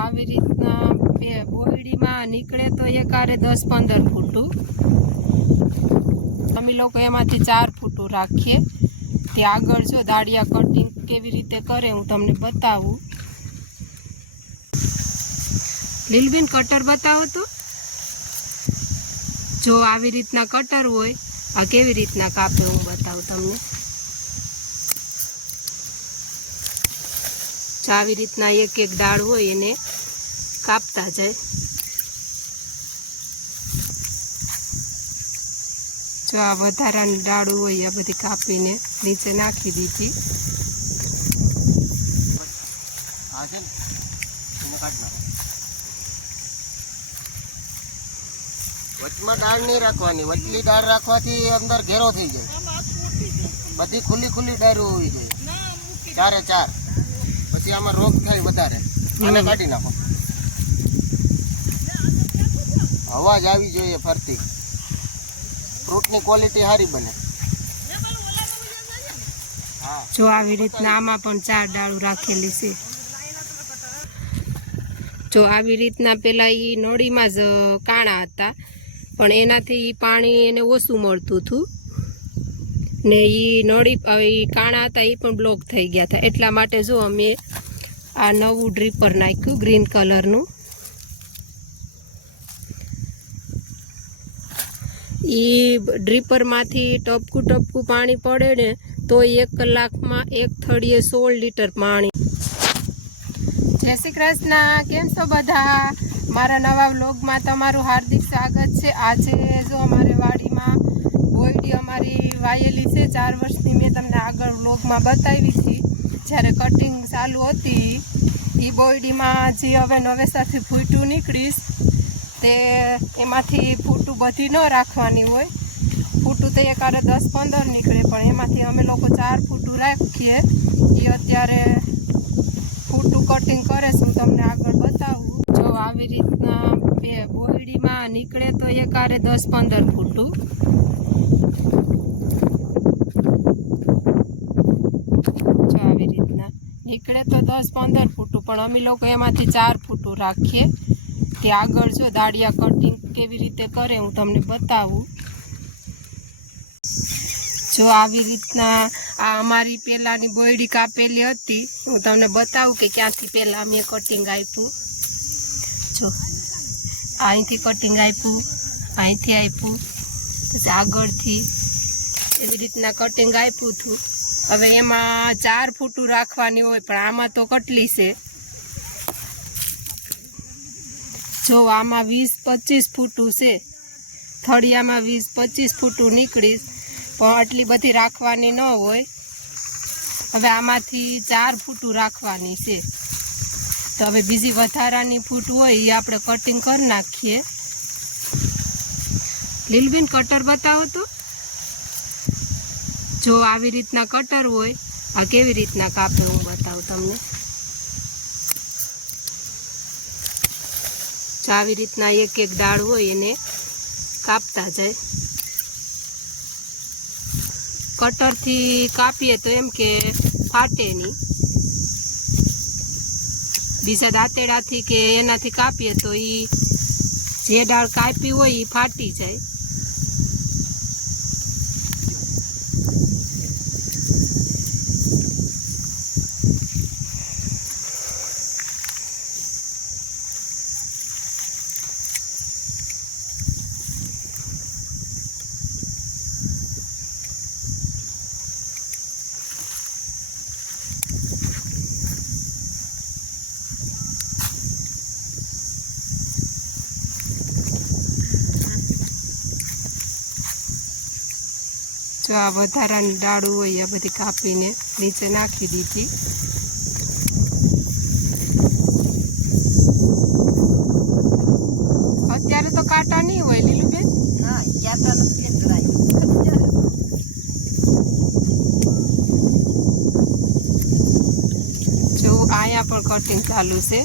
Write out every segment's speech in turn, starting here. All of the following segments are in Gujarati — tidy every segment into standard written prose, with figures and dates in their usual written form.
આવી રીતના બોયડીમાં નીકળે તો એકારે 10-15 ફૂટું અમે લોકો એમાંથી 4 ફૂટું રાખીએ. તે આગળ જો દાળિયા કટિંગ કેવી રીતે કરે હું તમને બતાવું. લીલબેન કટર બતાવો તો. જો આવી રીતના કટર હોય આ કેવી રીતના કાપે હું બતાવું તમને. આવી રીતના એક એક ડાળ હોય એને કાપતા જાય. જો આ વધારાની ડાળું હોય આ બધી કાપીને નીચે નાખી દીધી. વચમાં દાળ નહીં રાખવાની, વચલી દાળ રાખવાથી અંદર ઘેરો થઈ જાય. બધી ખુલ્લી ખુલ્લી ડાળો હોવી જોઈએ, 4 પછી આમાં રોગ થાય વધારે. આને કાઢી નાખો. હવા જ આવી જોઈએ ફરતી. ફ્રૂટની ક્વોલિટી સારી બને. જો આવી રીતના આમાં પણ 4 ડાળું રાખેલી છે. જો આવી રીતના પેલા એ નળીમાં જ કાણા હતા પણ એનાથી પાણી એને ઓછું મળતું હતું ને એ નળી કાણા હતા એ પણ બ્લોક થઈ ગયા હતા. એટલા માટે જો અમે આ નવું ડ્રીપર નાખ્યું ગ્રીન કલરનું. એ ડ્રીપરમાંથી ટપકું ટપકું પાણી પડે ને તો 1 કલાકમાં 1 થળીએ 16 લીટર પાણી. જય શ્રી કૃષ્ણ, કેમ છો બધા? મારા નવા વ્લોગમાં તમારું હાર્દિક સ્વાગત છે. આજે જો અમારે વાડીમાં બોયડી અમારી વાયેલી છે 4 વર્ષની. મેં તમને આગળ વ્લોગમાં બતાવી હતી જ્યારે કટિંગ ચાલુ હતી. એ બોયડીમાં જે હવે નવેસરથી ફૂટું નીકળીશ તે એમાંથી ફૂટું બધી ન રાખવાની હોય. ફૂટું તો એકારે 10-15 નીકળે પણ એમાંથી અમે લોકો 4 ફૂટું રાખીએ. એ અત્યારે ફૂટું કટિંગ કરે છે, હું તમને આગળ બતાવું. જો આવી રીતના બોયડીમાં નીકળે તો એકારે 10-15 ફૂટું. જો આવી રીતના નીકળે તો 10-15 ફૂટું પણ અમે લોકો એમાંથી 4 ફૂટું રાખીએ. તે આગળ જો દાળિયા કટિંગ કેવી રીતે કરે હું તમને બતાવું. જો આવી રીતના આ અમારી પહેલાંની બોયડી કાપેલી હતી. હું તમને બતાવું કે ક્યાંથી પહેલાં મેં કટિંગ આપ્યું. જો અહીંથી કટિંગ આપ્યું, અહીંથી આપ્યું, પછી આગળથી એવી રીતના કટિંગ આપ્યું હતું. હવે એમાં 4 ફૂટું રાખવાની હોય પણ આમાં તો કેટલી છે જો આમાં 20-25 ફૂટું છે. થળિયામાં 20-25 ફૂટું નીકળીશ પણ આટલી બધી રાખવાની ન હોય. હવે આમાંથી 4 ફૂટું રાખવાની છે તો હવે બીજી વધારાની ફૂટ હોય એ આપણે કટિંગ કરી નાખીએ. લીલબેન કટર બતાવો તો. જો આવી રીતના કટર હોય આ કેવી રીતના કાપે હું બતાવું તમને. આવી રીતના એક એક ડાળ હોય એને કાપતા જાય. કટરથી કાપીએ તો એમ કે ફાટે નહીં. બીજા દાંતેડાથી કે એનાથી કાપીએ તો એ જે ડાળ કાપી હોય એ ફાટી જાય. જો આ વધારાની ડાળું હોય આ બધી કાપીને નીચે નાખી દીધી. અત્યારે તો કાંટા નહીં હોય લીલુબેન. ના, ક્યાંતા નથી. જો અહીંયા પણ કટિંગ ચાલુ છે.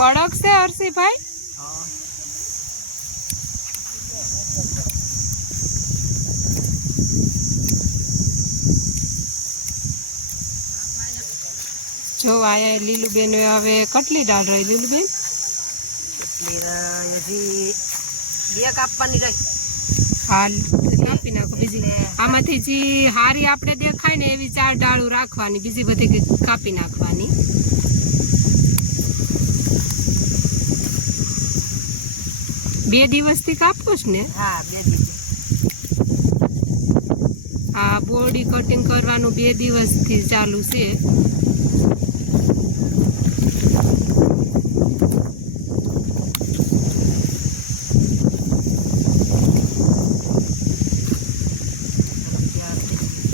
કડક છે હર્ષિભાઈ. જો આયા લીલુબેન હવે કેટલી દાળ રહી લીલુબેન? હજી 2 કાપવાની રહી. હાલ કાપી નાખો બીજી. આમાંથી જે હારી આપણે દેખાય ને એવી 4 ડાળું રાખવાની, બીજી બધી કાપી નાખવાની. બે દિવસથી કાપો છો ને? હા, 2 દિવસ. આ બોડી કટિંગ કરવાનું 2 દિવસથી ચાલુ છે.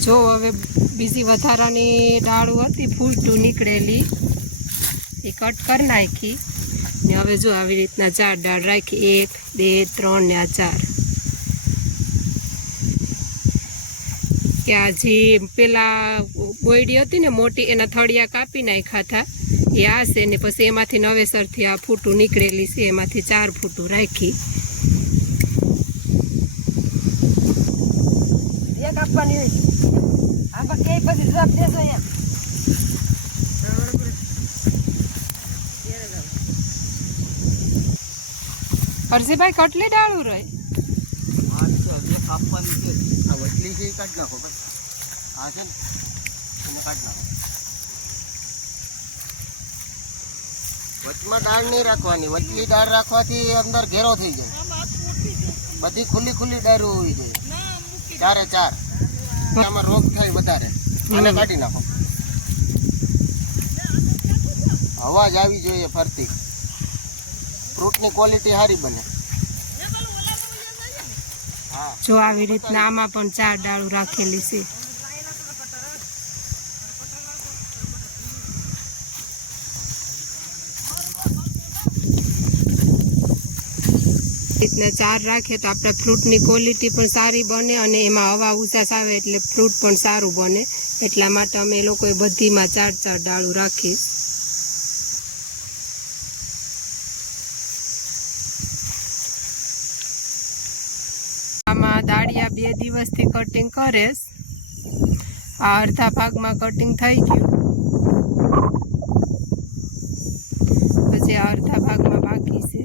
જો હવે બીજી વધારાની ડાળું હતી ફૂલટું નીકળેલી એ કટ કરી નાખી ને હવે જો આવી રીતના 4 ડાળ રાખી, 1 2 3 ને આ 4. કે આ જે પેલા બોયડી હતી ને મોટી એના થળિયા કાપી નાખ્યા હતા એ આ છે ને પછી એમાંથી નવેસરથી આ ફૂટું નીકળેલી છે એમાંથી 4 ફૂટું રાખી. 2 કાપવાની હોય. આમાં કે પછી જવાબ દેજો એમ. હરજીભાઈ કેટલી ડાળું રહી? કાપવાની છે. આ વચલી છે એ કાઢી નાખો બસ. આ છે ને એને કાઢી નાખો. વચમાં દાળ નહીં રાખવાની. વચલી દાળ રાખવાથી અંદર ઘેરો થઈ જાય. બધી ખુલ્લી ખુલ્લી ડાળો હોવી જોઈએ. 4 આમાં રોગ થાય વધારે. આને કાઢી નાખો. અવાજ આવી જોઈએ ફરતી. ફ્રૂટની ક્વોલિટી સારી બને. જો આવી રીતના આમાં પણ 4 ડાળું રાખેલી છે. રીતના 4 રાખીએ તો આપણે ફ્રૂટની ક્વોલિટી પણ સારી બને અને એમાં હવા ઉસાસ આવે એટલે ફ્રૂટ પણ સારું બને. એટલા માટે અમે લોકોએ બધીમાં 4 ડાળું રાખીશ. આમાં દાળિયા 2 દિવસથી કટિંગ કરેશ. આ અડધા ભાગમાં કટિંગ થઈ ગયું, પછી આ અડધા ભાગમાં બાકી છે.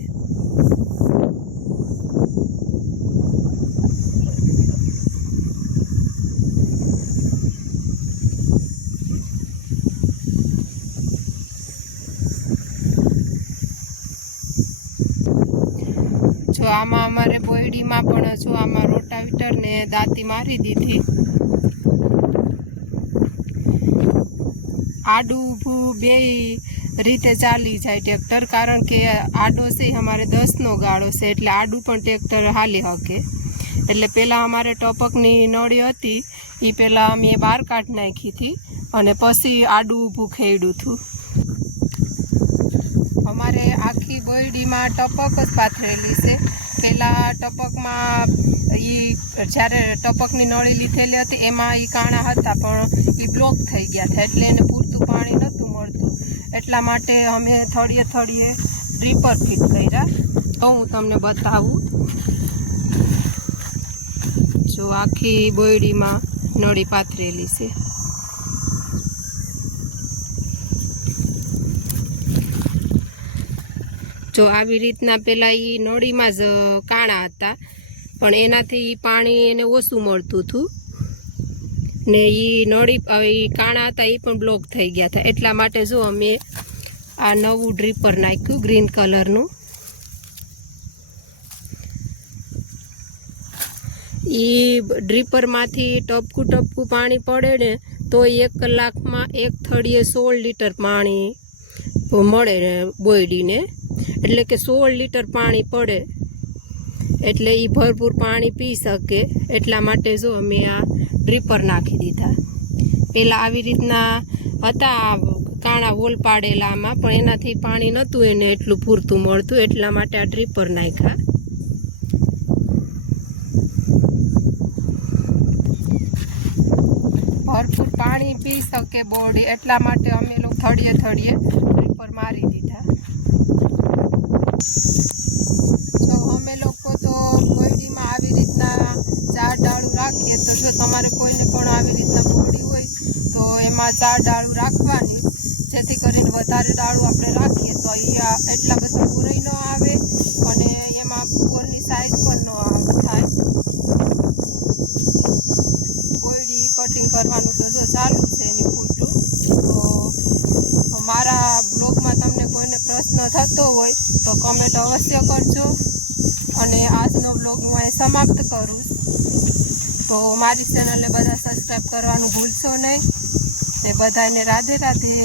જો આમાં અમારે બોયડીમાં પણ જો આમાં રોટાવીટર ને દાંતી મારી દીધી. આડું ઊભું 2 રીતે ચાલી જાય ટ્રેક્ટર, કારણ કે આડો છે અમારે 10નો ગાળો છે એટલે આડું પણ ટ્રેક્ટર હાલી શકે. એટલે પહેલાં અમારે ટપકની નળી હતી એ પહેલાં અમે બહાર કાઢી નાખી હતી અને પછી આડું ઊભું ખેડ્યું હતું. અમારે આખી બોયડીમાં ટપક જ પાથરેલી છે. પહેલાં ટપકમાં જ્યારે ટપકની નળી લીધેલી હતી એમાં કાણા હતા પણ એ બ્લોક થઈ ગયા હતા એટલે એને પૂરતું પાણી નહોતું મળતું. એટલા માટે અમે થોડીએ ડ્રીપર ફિટ કર્યા. તો હું તમને બતાવું. જો આખી બોયડીમાં નળી પાથરેલી છે. જો આવી રીતના પેલા એ નળીમાં જ કાણા હતા પણ એનાથી પાણી એને ઓછું મળતું હતું ને એ નળી કાણા હતા એ પણ બ્લોક થઈ ગયા હતા. એટલા માટે જો અમે આ નવું ડ્રીપર નાખ્યું ગ્રીન કલરનું. એ ડ્રીપરમાંથી ટપકું પાણી પડે ને તો 1 કલાકમાં 1 થળીએ 16 લીટર પાણી મળે ને બોયડીને. એટલે કે 16 લીટર પાણી પડે એટલે એ ભરપૂર પાણી પી શકે. એટલા માટે જો અમે આ ડ્રીપર નાખી દીધા. પહેલાં આવી રીતના હતા કાણા હોલ પાડેલા આમાં પણ એનાથી પાણી નહોતું એને એટલું પૂરતું મળતું. એટલા માટે આ ડ્રીપર નાખ્યા. ભરપૂર પાણી પી શકે બોડી એટલા માટે અમે લોકો થળીએ ડ્રીપર મારી દીધા. જો અમે લોકો તો બોયડીમાં આવી રીતના 4 ડાળું રાખીએ. તો જો તમારે કોઈને પણ આવી રીતના બોડી હોય તો એમાં 4 ડાળું રાખવાની જેથી કરીને વધારે ડાળું આપણે રાખીએ તો અહીંયા એટલા બધા પૂરાઈ ન આવે અને એમાં બોરની સાઈઝ પણ ન થાય. કોયડી કટિંગ કરવાનું તો જો ચાલુ છે એની ફૂટું. તો મારા બ્લોગમાં તમને કોઈને પ્રશ્ન થતો હોય તો કમેન્ટ અવશ્ય કરજો અને આજનો બ્લોગ હું અહીં સમાપ્ત કરું. તો મારી ચેનલને બધા સબસ્ક્રાઈબ કરવાનું ભૂલશો નહીં. તે બધાને રાધે રાધે.